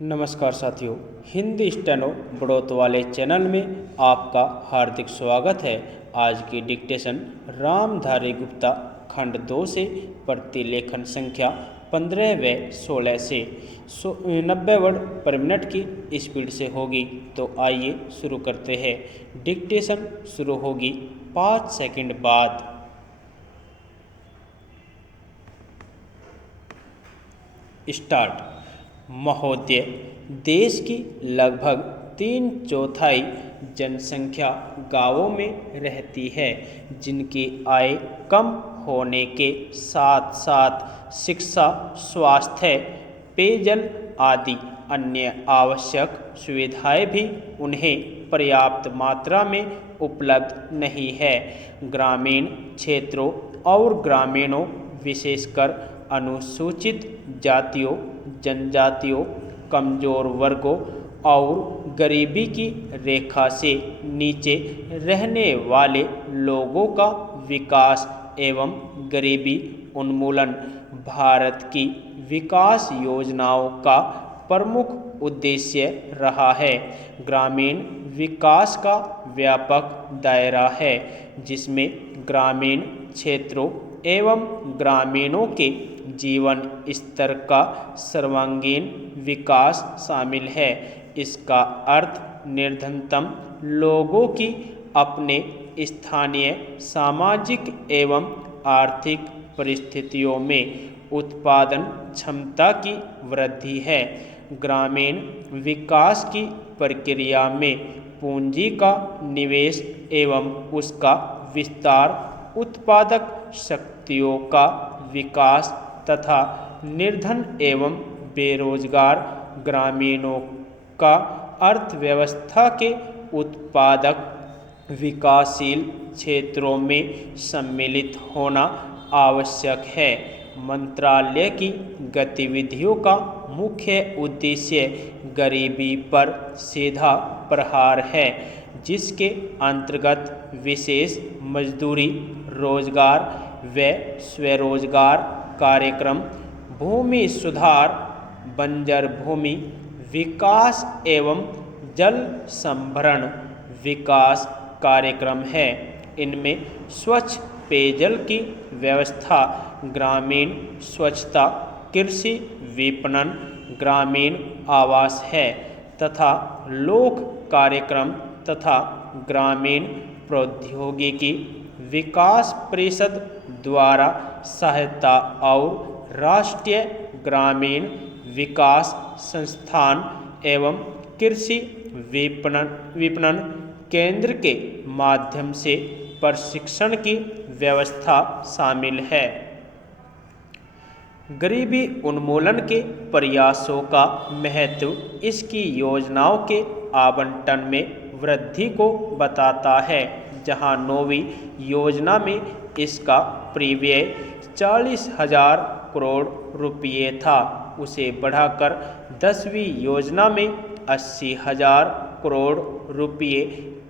नमस्कार साथियों, हिंदी स्टेनो बढ़ोत वाले चैनल में आपका हार्दिक स्वागत है। आज की डिक्टेशन रामधारी गुप्ता खंड 2 से प्रतिलेखन संख्या 15 व 16 से 90 वर्ड पर मिनट की स्पीड से होगी। तो आइए शुरू करते हैं। डिक्टेशन शुरू होगी 5 सेकंड बाद। स्टार्ट। महोदय, देश की लगभग 3/4 जनसंख्या गांवों में रहती है, जिनकी आय कम होने के साथ साथ शिक्षा, स्वास्थ्य, पेयजल आदि अन्य आवश्यक सुविधाएं भी उन्हें पर्याप्त मात्रा में उपलब्ध नहीं है। ग्रामीण क्षेत्रों और ग्रामीणों, विशेषकर अनुसूचित जातियों, जनजातियों, कमजोर वर्गों और गरीबी की रेखा से नीचे रहने वाले लोगों का विकास एवं गरीबी उन्मूलन भारत की विकास योजनाओं का प्रमुख उद्देश्य रहा है। ग्रामीण विकास का व्यापक दायरा है, जिसमें ग्रामीण क्षेत्रों एवं ग्रामीणों के जीवन स्तर का सर्वांगीण विकास शामिल है। इसका अर्थ निर्धनतम लोगों की अपने स्थानीय सामाजिक एवं आर्थिक परिस्थितियों में उत्पादन क्षमता की वृद्धि है। ग्रामीण विकास की प्रक्रिया में पूंजी का निवेश एवं उसका विस्तार, उत्पादक शक्तियों का विकास तथा निर्धन एवं बेरोजगार ग्रामीणों का अर्थव्यवस्था के उत्पादक विकासशील क्षेत्रों में सम्मिलित होना आवश्यक है। मंत्रालय की गतिविधियों का मुख्य उद्देश्य गरीबी पर सीधा प्रहार है, जिसके अंतर्गत विशेष मजदूरी, रोजगार व स्वरोजगार कार्यक्रम, भूमि सुधार, बंजर भूमि विकास एवं जल संभरण विकास कार्यक्रम है। इनमें स्वच्छ पेयजल की व्यवस्था, ग्रामीण स्वच्छता, कृषि विपणन, ग्रामीण आवास है तथा लोक कार्यक्रम तथा ग्रामीण प्रौद्योगिकी विकास परिषद द्वारा सहायता और राष्ट्रीय ग्रामीण विकास संस्थान एवं कृषि विपणन केंद्र के माध्यम से प्रशिक्षण की व्यवस्था शामिल है। गरीबी उन्मूलन के प्रयासों का महत्व इसकी योजनाओं के आवंटन में वृद्धि को बताता है। जहां 9वीं योजना में इसका परिव्यय 40,000 करोड़ रुपये था, उसे बढ़ाकर 10वीं योजना में 80,000 करोड़ रुपये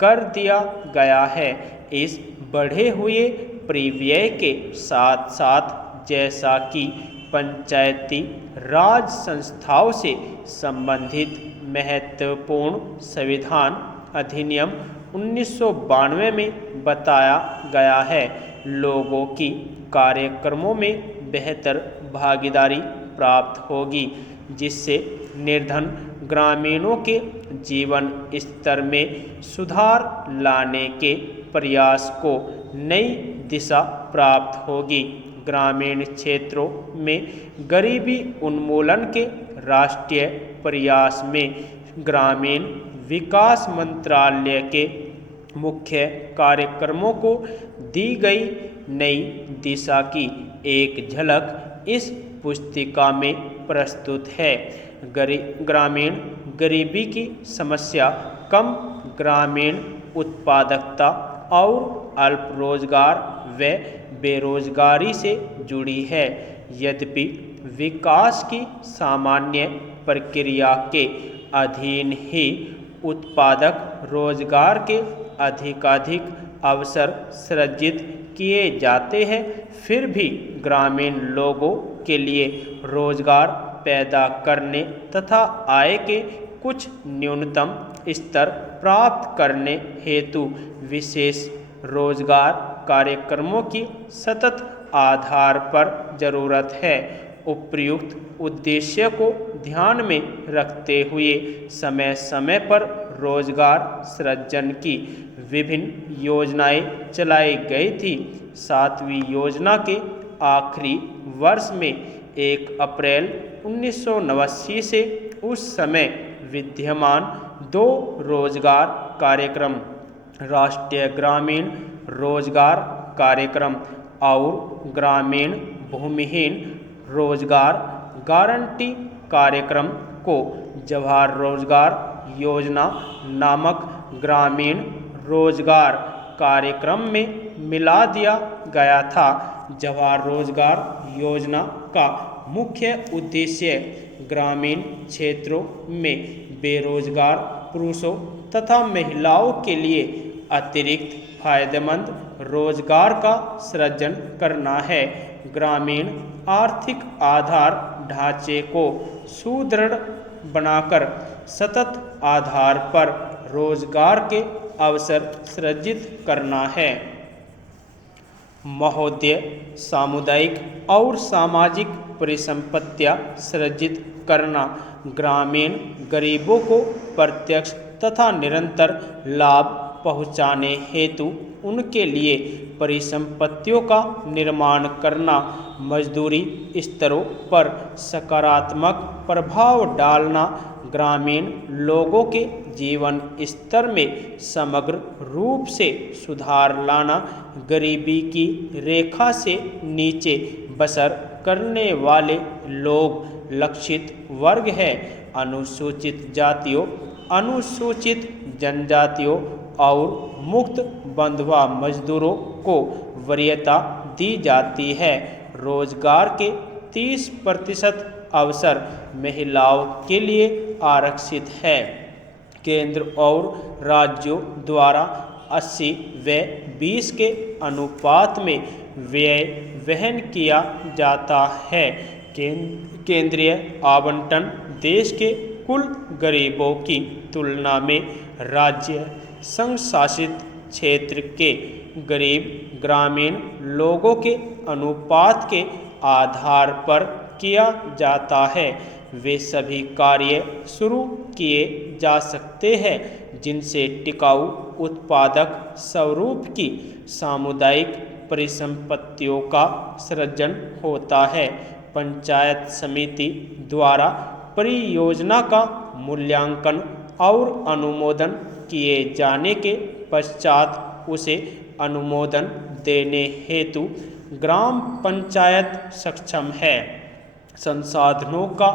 कर दिया गया है। इस बढ़े हुए परिव्यय के साथ साथ, जैसा कि पंचायती राज संस्थाओं से संबंधित महत्वपूर्ण संविधान अधिनियम 1992 में बताया गया है, लोगों की कार्यक्रमों में बेहतर भागीदारी प्राप्त होगी, जिससे निर्धन ग्रामीणों के जीवन स्तर में सुधार लाने के प्रयास को नई दिशा प्राप्त होगी। ग्रामीण क्षेत्रों में गरीबी उन्मूलन के राष्ट्रीय प्रयास में ग्रामीण विकास मंत्रालय के मुख्य कार्यक्रमों को दी गई नई दिशा की एक झलक इस पुस्तिका में प्रस्तुत है। ग्रामीण गरीबी की समस्या कम ग्रामीण उत्पादकता और अल्प रोजगार व बेरोजगारी से जुड़ी है। यद्यपि विकास की सामान्य प्रक्रिया के अधीन ही उत्पादक रोजगार के अधिकाधिक अवसर सृजित किए जाते हैं, फिर भी ग्रामीण लोगों के लिए रोजगार पैदा करने तथा आय के कुछ न्यूनतम स्तर प्राप्त करने हेतु विशेष रोजगार कार्यक्रमों की सतत आधार पर जरूरत है। उपर्युक्त उद्देश्य को ध्यान में रखते हुए समय समय पर रोजगार सृजन की विभिन्न योजनाएं चलाई गई थी। 7वीं योजना के आखिरी वर्ष में 1 अप्रैल 1989 से उस समय विद्यमान 2 रोजगार कार्यक्रम, राष्ट्रीय ग्रामीण रोजगार कार्यक्रम और ग्रामीण भूमिहीन रोजगार गारंटी कार्यक्रम को जवाहर रोजगार योजना नामक ग्रामीण रोजगार कार्यक्रम में मिला दिया गया था। जवाहर रोजगार योजना का मुख्य उद्देश्य ग्रामीण क्षेत्रों में बेरोजगार पुरुषों तथा महिलाओं के लिए अतिरिक्त फायदेमंद रोजगार का सृजन करना है। ग्रामीण आर्थिक आधार ढांचे को सुदृढ़ बनाकर सतत आधार पर रोजगार के अवसर सृजित करना है। महोदय, सामुदायिक और सामाजिक परिसंपत्तियां सृजित करना ग्रामीण गरीबों को प्रत्यक्ष तथा निरंतर लाभ पहुंचाने हेतु उनके लिए परिसंपत्तियों का निर्माण करना, मजदूरी स्तरों पर सकारात्मक प्रभाव डालना, ग्रामीण लोगों के जीवन स्तर में समग्र रूप से सुधार लाना, गरीबी की रेखा से नीचे बसर करने वाले लोग लक्षित वर्ग है। अनुसूचित जातियों, अनुसूचित जनजातियों और मुक्त बंधुआ मजदूरों को वरीयता दी जाती है। रोजगार के 30% अवसर महिलाओं के लिए आरक्षित है। केंद्र और राज्यों द्वारा 80 व 20 के अनुपात में व्यय वहन किया जाता है। केंद्रीय आवंटन देश के कुल गरीबों की तुलना में राज्य संघ शासित क्षेत्र के गरीब ग्रामीण लोगों के अनुपात के आधार पर किया जाता है। वे सभी कार्य शुरू किए जा सकते हैं जिनसे टिकाऊ उत्पादक स्वरूप की सामुदायिक परिसंपत्तियों का सृजन होता है। पंचायत समिति द्वारा परियोजना का मूल्यांकन और अनुमोदन किए जाने के पश्चात उसे अनुमोदन देने हेतु ग्राम पंचायत सक्षम है। संसाधनों का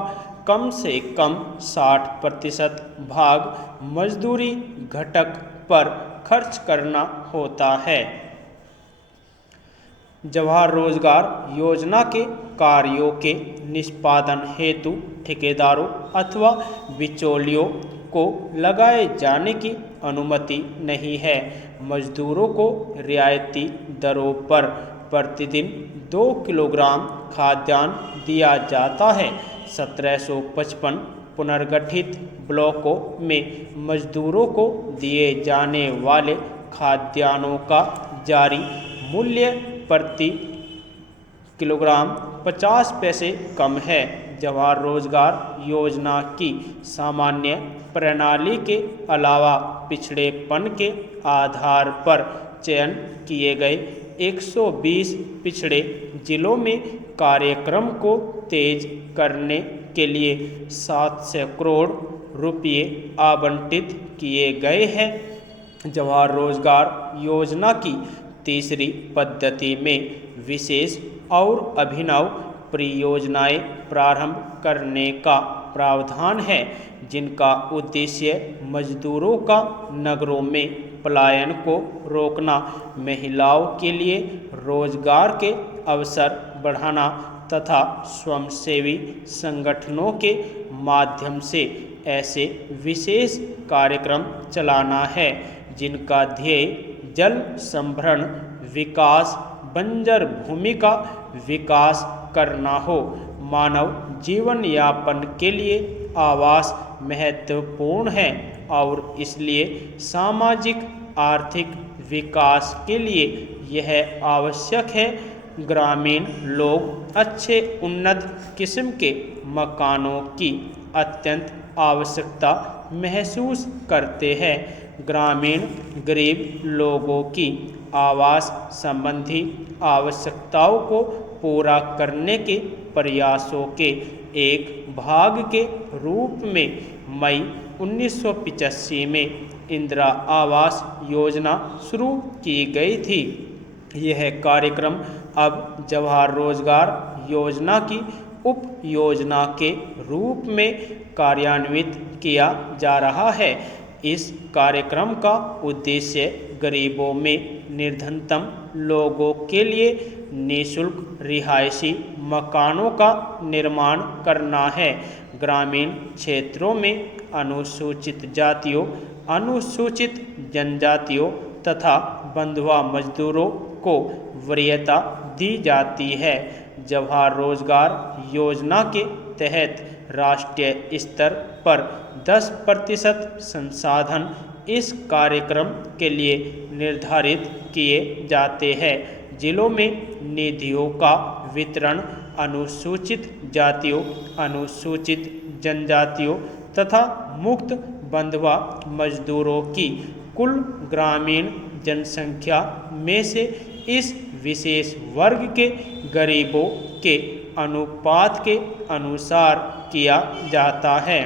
कम से कम 60% भाग मजदूरी घटक पर खर्च करना होता है। जवाहर रोजगार योजना के कार्यों के निष्पादन हेतु ठेकेदारों अथवा बिचौलियों को लगाए जाने की अनुमति नहीं है। मजदूरों को रियायती दरों पर प्रतिदिन 2 किलोग्राम खाद्यान्न दिया जाता है। 1755 पुनर्गठित ब्लॉकों में मजदूरों को दिए जाने वाले खाद्यान्नों का जारी मूल्य प्रति किलोग्राम 50 पैसे कम है। जवाहर रोजगार योजना की सामान्य प्रणाली के अलावा पिछड़ेपन के आधार पर चयन किए गए 120 पिछड़े जिलों में कार्यक्रम को तेज करने के लिए 700 करोड़ रुपये आवंटित किए गए हैं। जवाहर रोजगार योजना की तीसरी पद्धति में विशेष और अभिनव परियोजनाएं प्रारंभ करने का प्रावधान है, जिनका उद्देश्य मजदूरों का नगरों में पलायन को रोकना, महिलाओं के लिए रोजगार के अवसर बढ़ाना तथा स्वयंसेवी संगठनों के माध्यम से ऐसे विशेष कार्यक्रम चलाना है जिनका ध्येय जल संभरण विकास, बंजर भूमि का विकास करना हो, मानव जीवन यापन के लिए आवास महत्वपूर्ण है और इसलिए सामाजिक आर्थिक विकास के लिए यह आवश्यक है। ग्रामीण लोग अच्छे उन्नत किस्म के मकानों की अत्यंत आवश्यकता महसूस करते हैं। ग्रामीण गरीब लोगों की आवास संबंधी आवश्यकताओं को पूरा करने के प्रयासों के एक भाग के रूप में मई 1985 में इंदिरा आवास योजना शुरू की गई थी। यह कार्यक्रम अब जवाहर रोजगार योजना की उप योजना के रूप में कार्यान्वित किया जा रहा है। इस कार्यक्रम का उद्देश्य गरीबों में निर्धनतम लोगों के लिए निःशुल्क रिहायशी मकानों का निर्माण करना है। ग्रामीण क्षेत्रों में अनुसूचित जातियों, अनुसूचित जनजातियों तथा बंधुआ मजदूरों को वरीयता दी जाती है। जवाहर रोजगार योजना के तहत राष्ट्रीय स्तर पर 10% संसाधन इस कार्यक्रम के लिए निर्धारित किए जाते हैं। जिलों में निधियों का वितरण अनुसूचित जातियों, अनुसूचित जनजातियों तथा मुक्त बंधुआ मजदूरों की कुल ग्रामीण जनसंख्या में से इस विशेष वर्ग के गरीबों के अनुपात के अनुसार किया जाता है।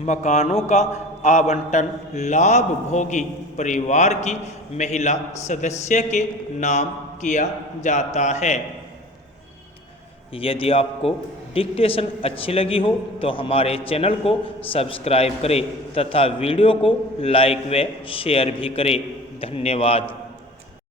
मकानों का आवंटन लाभ भोगी परिवार की महिला सदस्य के नाम किया जाता है। यदि आपको डिक्टेशन अच्छी लगी हो तो हमारे चैनल को सब्सक्राइब करें तथा वीडियो को लाइक व शेयर भी करें। धन्यवाद।